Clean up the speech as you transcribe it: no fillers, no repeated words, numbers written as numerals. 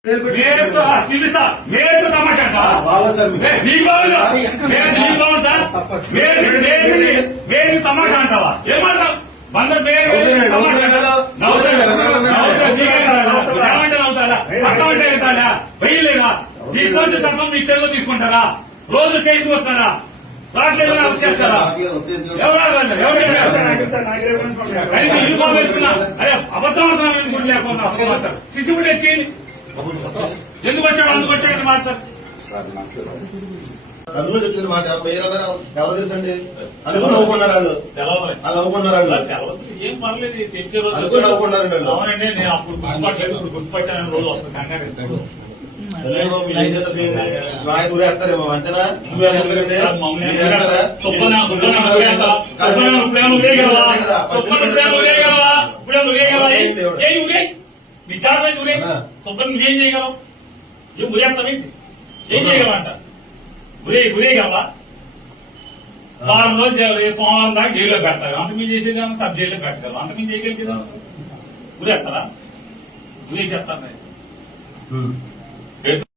చూపిస్తా మేరకు తమాషా మేరకు తమాషా అంటావా ఏమంటావు బందర్ ఏమంటే అవుతాడా చట్టం అంటే వెళ్తాడా వెయ్యలేదా మీ సోచ తప్ప మీ చెల్లో తీసుకుంటారా రోజు స్టేషన్ వస్తారా రాష్ట్ర చేస్తారా అరే అబద్ధం అవుతున్నా లేకుండా శిశువుడు ఎక్కి ఎందుకు వచ్చాడు అందుకు వచ్చాడని మాట్లాడు అందులో చెప్పింది మాట ఎవరు తెలుసండి అనుకుని నవ్వుకున్నారు వాళ్ళు వాళ్ళు నవ్వుకున్నారు వాళ్ళు ఏం పర్లేదు తెచ్చే అనుకుని నవ్వుకున్నారండి వాళ్ళు అవునండి నేను అప్పుడు గుర్తుపట్టాను రోజు వస్తాను కంగారు ఊరేస్తారేమో అంతేనా నువ్వేంటే నీ చాలా ఊరే సుబ్బని నువ్వేం చేయగలవు ఏం ఊరేస్తావేంటి ఏం చేయగలవంట ఊరేగలవా వారం రోజు సోమవారం దాకా జైల్లో పెడతారు అంత మీరు చేసేది సబ్ జైల్లో పెట్టగలరు అంత మీరు చేయగలిగేదా ఊరేస్తారా ఊరే చెప్తాను